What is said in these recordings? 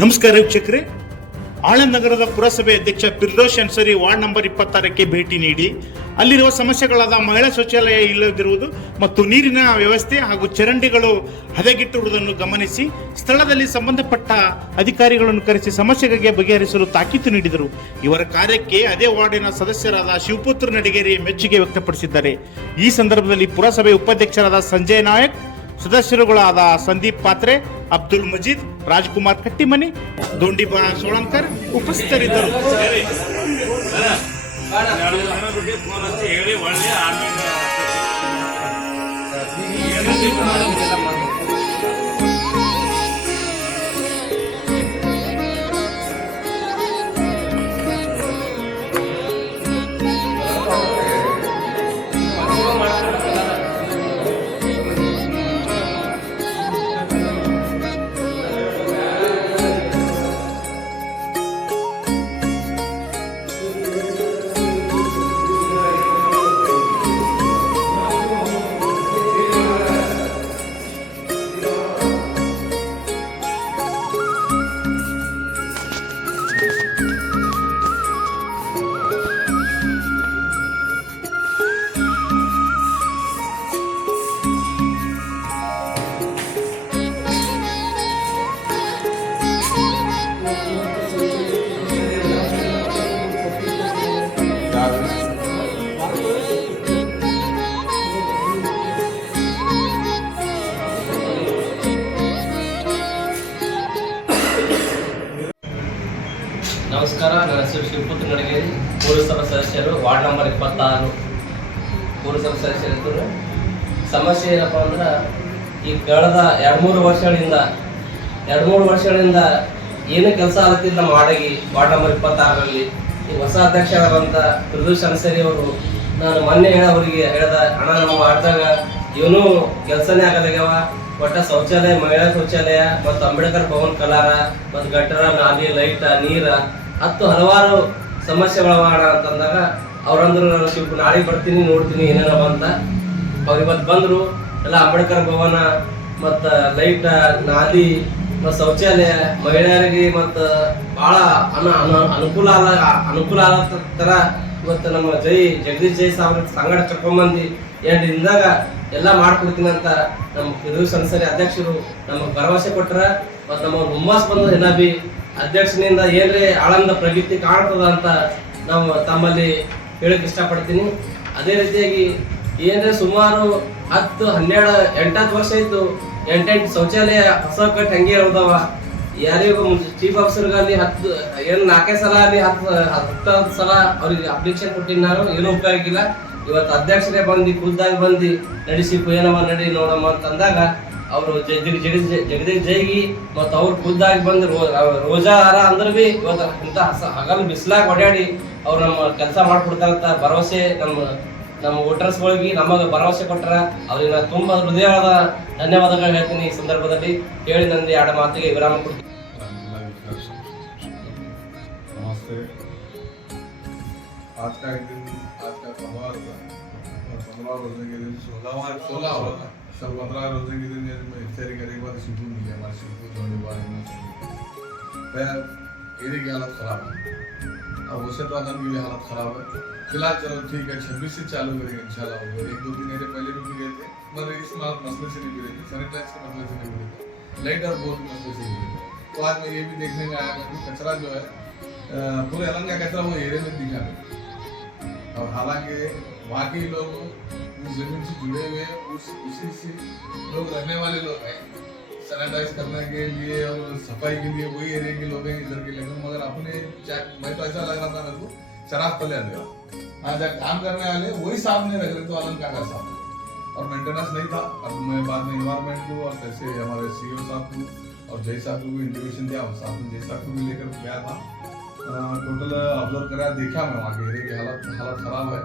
ನಮಸ್ಕಾರ ವೀಕ್ಷಕರೇ. ಆಳನಗರದ ನಗರದ ಪುರಸಭೆ ಅಧ್ಯಕ್ಷ ಪಿರ್ರೋಶ್ ಅನ್ಸರಿ ವಾರ್ಡ್ ನಂಬರ್ ಇಪ್ಪತ್ತಾರಕ್ಕೆ ಭೇಟಿ ನೀಡಿ, ಅಲ್ಲಿರುವ ಸಮಸ್ಯೆಗಳಾದ ಮಹಿಳಾ ಶೌಚಾಲಯ ಇಲ್ಲದಿರುವುದು ಮತ್ತು ನೀರಿನ ವ್ಯವಸ್ಥೆ ಹಾಗೂ ಚರಂಡಿಗಳು ಹದಗೆಟ್ಟಿರುವುದನ್ನು ಗಮನಿಸಿ, ಸ್ಥಳದಲ್ಲಿ ಸಂಬಂಧಪಟ್ಟ ಅಧಿಕಾರಿಗಳನ್ನು ಕರೆಸಿ ಸಮಸ್ಯೆಗಳಿಗೆ ಬಗೆಹರಿಸಲು ತಾಕೀತು ನೀಡಿದರು. ಇವರ ಕಾರ್ಯಕ್ಕೆ ಅದೇ ವಾರ್ಡಿನ ಸದಸ್ಯರಾದ ಶಿವಪುತ್ರ ನಡಿಗೇರಿ ಮೆಚ್ಚುಗೆ ವ್ಯಕ್ತಪಡಿಸಿದ್ದಾರೆ. ಈ ಸಂದರ್ಭದಲ್ಲಿ ಪುರಸಭೆ ಉಪಾಧ್ಯಕ್ಷರಾದ ಸಂಜಯ್ ನಾಯಕ್ ಸದಸ್ಯರುಗಳಾದ ಸಂದೀಪ್ ಪಾತ್ರೆ ಅಬ್ದುಲ್ ಮಜೀದ್ ರಾಜ್ಕುಮಾರ್ ಕಟ್ಟಿಮನಿ ದೊಂಡಿಬ ಸೋಳಂಕರ್ ಉಪಸ್ಥಿತರಿದ್ದರು. ಹೇಳಿ ನಮಸ್ಕಾರ, ನನ್ನ ಹೆಸರು ಶಿವಪುತ್ರ ನಡಗೇರಿ ಪುರಸಭಾ ಸದಸ್ಯರು, ವಾರ್ಡ್ ನಂಬರ್ ಇಪ್ಪತ್ತಾರು. ಪುರಸಭಾ ಸದಸ್ಯರಿದ್ದರು ಸಮಸ್ಯೆ ಏನಪ್ಪ ಅಂದ್ರೆ, ಈ ಕಳೆದ ಎರಡು ಮೂರು ವರ್ಷಗಳಿಂದ ಎರಡು ಮೂರು ವರ್ಷಗಳಿಂದ ಏನು ಕೆಲಸ ಆಗತ್ತಿಲ್ಲ ನಮ್ಮ ವಾರ್ಡಿಗೆ, ವಾರ್ಡ್ ನಂಬರ್ ಇಪ್ಪತ್ತಾರರಲ್ಲಿ. ಈ ಹೊಸ ಅಧ್ಯಕ್ಷರಾದಂಥ ಪ್ರದೂಷ್ ಅನ್ಸರಿ ಅವರು, ನಾನು ಮೊನ್ನೆ ಅವರಿಗೆ ಹೇಳ್ದ ಹಣ ನಮ್ಮ ವಾರ್ಡ್ದಾಗ ಇವನು ಕೆಲಸನೇ ಆಗಲಾಗ್ಯಾವ ಒಟ್ಟ ಶೌಚಾಲಯ, ಮಹಿಳಾ ಶೌಚಾಲಯ, ಮತ್ತು ಅಂಬೇಡ್ಕರ್ ಭವನ್ ಕಲಾರ, ಮತ್ತು ಗಟ್ಟರ ನಾಲಿ, ಲೈಟ, ನೀರ ಹತ್ತು ಹಲವಾರು ಸಮಸ್ಯೆಗಳವ ಅಣ್ಣ ಅಂತಂದಾಗ ಅವ್ರಂದ್ರು ನಾನು ಶಿವ ನಾಳೆ ಬರ್ತೀನಿ, ನೋಡ್ತೀನಿ ಏನೇನವ ಅಂತ. ಅವ್ರು ಇವತ್ತು ಬಂದರು, ಎಲ್ಲ ಅಂಬೇಡ್ಕರ್ ಭವನ ಮತ್ತು ಲೈಟ್ ನಾಲಿ ಮತ್ತು ಶೌಚಾಲಯ ಮಹಿಳೆಯರಿಗೆ ಮತ್ತು ಭಾಳ ಅನ, ಅನ- ಅನುಕೂಲ ಆದ ಅನುಕೂಲ ಆದ ಥರ ಇವತ್ತು ನಮ್ಮ ಜೈ, ಜಗದೀಶ್ ಜೈ ಸಾವ್ರ ಸಂಗಡ ಚಕ್ಕೊಂಬಂದು ಎರಡು ದಿನದಾಗ ಎಲ್ಲ ಮಾಡ್ಕೊಡ್ತೀನಿ ಅಂತ ನಮ್ಮ ಸಂಸರಿ ಅಧ್ಯಕ್ಷರು ನಮಗೆ ಭರವಸೆ ಕೊಟ್ಟರೆ ಮತ್ತು ನಮ್ಮ ಹುಮ್ಮಾಸ್ ಬಂದು ಎಲ್ಲ ಬಿ ಅಧ್ಯಕ್ಷನಿಂದ ಏನ್ರಿ ಆಳಂದ ಪ್ರಗತಿ ಕಾಣ್ತದ ಅಂತ ನಾವು ತಮ್ಮಲ್ಲಿ ಹೇಳಕ್ ಇಷ್ಟಪಡ್ತೀನಿ. ಅದೇ ರೀತಿಯಾಗಿ ಏನ್ರೆ ಸುಮಾರು ಹತ್ತು, ಹನ್ನೆರಡು, ಎಂಟತ್ತು ವರ್ಷ ಇತ್ತು ಎಂಟೆಂಟು ಶೌಚಾಲಯ ಹೊಸ ಕಟ್ ಹಂಗೆ ಇರ್ತಾವ. ಯಾರಿಗೂ ಚೀಫ್ ಆಫೀಸರ್ಗಾಗಲಿ ಹತ್ತು, ಏನು ನಾಲ್ಕೇ ಸಲ ಅಲ್ಲಿ ಹತ್ತು ಹತ್ತು ಸಲ ಅವ್ರಿಗೆ ಅಪ್ಲಿಕೇಶನ್ ಕೊಟ್ಟಿದ್ದಾರೋ ಏನು ಏನೂ ಉಪಯೋಗ ಇವತ್ತು ಅಧ್ಯಕ್ಷರೇ ಬಂದು ಖುದ್ದಾಗಿ ಬಂದು ನಡೆಸಿ ಏನವ ನಡಿ ನೋಡಮ್ಮ ಅಂತ ಅಂದಾಗ ಅವರು ಜಗದೀಶ್ ಜಗದೀಶ್ ಜೈಗಿ ಮತ್ತು ಅವ್ರು ಖುದ್ದಾಗಿ ಬಂದು ರೋ- ಅವ್ರ್ ರೋಜಾ ಹಾರ ಅಂದ್ರೆ ಬಿ ಇವತ್ತು ಇಂಥ ಹಸ- ಹಗಲು ಬಿಸಿಲಾಗ ಓಡಾಡಿ ಅವ್ರು ನಮ್ಮ ಕೆಲಸ ಮಾಡ್ಕೊಡ್ತಾರಂತ ಭರವಸೆ ನಮ್ಮ ನಮ್ಮ ವೋಟರ್ಸ್ಗಳಿಗೆ ನಮಗೆ ಭರವಸೆ ಕೊಟ್ಟರ ಅವ್ರಿಗೆ ನಾನು ತುಂಬ ಹೃದಯವಾದ ಧನ್ಯವಾದಗಳು ಹೇಳ್ತೀನಿ ಈ ಸಂದರ್ಭದಲ್ಲಿ ಹೇಳಿ ನಂದು ಎರಡು ಮಾತಿಗೆ ವಿರಾಮ ಕೊಡ್ತೀನಿ नमस्ते आज का एक दिन आज का सोमवार था और पंद्रह रोजे के दिन सोलह सोलह होगा सब पंद्रह रोज़े के दिन इफ्तारी करने के बाद शिवपुर मिले हमारे शिवपुर जोड़ने वाले में फिर एरिया की हालत खराब है। अब वैसे तो आदम की हालत खराब है। फ़िलहाल चलो ठीक है, छब्बीस से चालू करेंगे, इंशाल्लाह। होगा एक दो दिन एरिया पहले भी गए थे, मगर इस मसले से नहीं पी थे सैनिटाइज के मसले से नहीं पी थे लाइट और के मसले से नहीं पी तो आज मैं ये भी देखने में आया कि कचरा जो है पूरे अलंग का कचरा वो एरिया में दिखा और हालाँकि वहाँ के लोग उस ज़मीन से जुड़े हुए उस, उसी से लोग रहने वाले लोग हैं। सैनिटाइज करने के लिए और सफ़ाई के लिए वही एरिया के लोग हैं, इधर के लेकिन मगर अपने मैं तो ऐसा लग रहा था मेरे को, शराब पले गया हाँ। जब काम करने वाले वही साफ़ नहीं रख रहे तो आलम क्या कर साफ़ और मेंटेनेंस नहीं था। अब मैं बाद में इन्वायरमेंट को और कैसे हमारे सीईओ साहब को और जय साहब को भी इंटीमेशन दिया, और साथ में जय साहब को भी लेकर गया था। टोटल ऑब्ज़र्व करा, देखा मैं वहाँ की हालत हालत खराब है।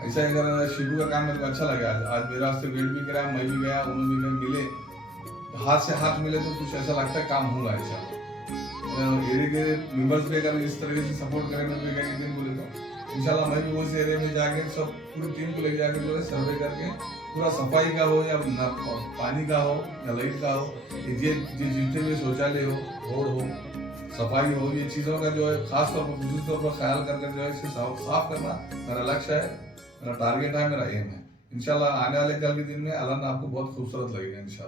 ऐसा अगर शिबू का काम मेरे को अच्छा लगा। आज मेरा से वेट भी कराया मैं भी गया उन्होंने भी मिले। हाथ से हाथ मिले तो कुछ ऐसा लगता है काम हो रहा है ऐसा एरिया के मेंबर्स भी अगर इस तरीके से सपोर्ट करें, मैं भी कहीं दिन बोले तो इंशाल्लाह मैं भी उस एरिया में जाके सब पूरी टीम को लेके जाके जो है सर्वे करके पूरा सफ़ाई का हो या पानी का हो या लाइट का हो ये जितने भी शौचालय हो, रोड हो, सफ़ाई हो, ये चीज़ों का जो है खास तौर पर विशेष तौर पर ख्याल करके जो है इसे साफ़ करना मेरा लक्ष्य है। मेरा टारगेट है मेरा एम है। इनशाला आने वाले कल के दिन में अलन आपको बहुत खूबसूरत लगेगा, इंशाल्लाह।